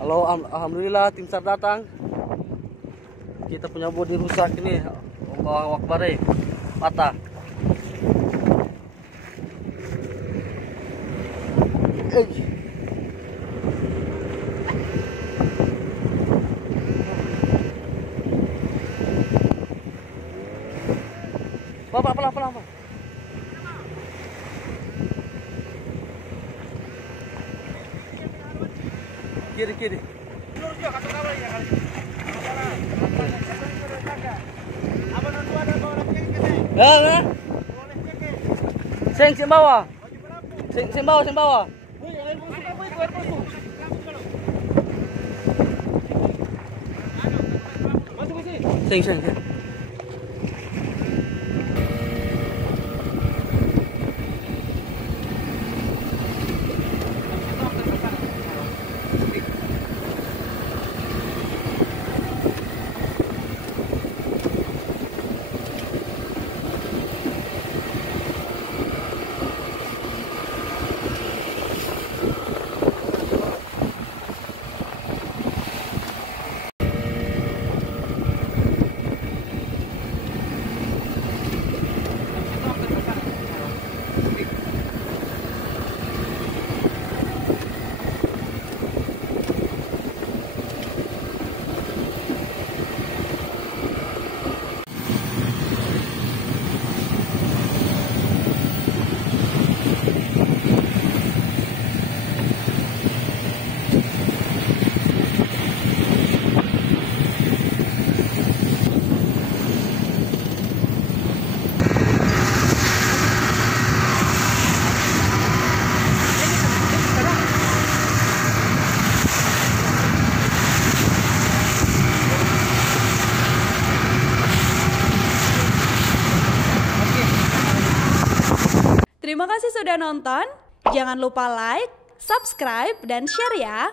Halo, alhamdulillah tim SAR datang. Kita punya bodi rusak ini, Allahu Akbar, patah. Bapak pelan-pelan, Pak. Kiri. Ya. Sing bawah. Sing bawah. Sing. Terima kasih sudah nonton. Jangan lupa like, subscribe, dan share ya.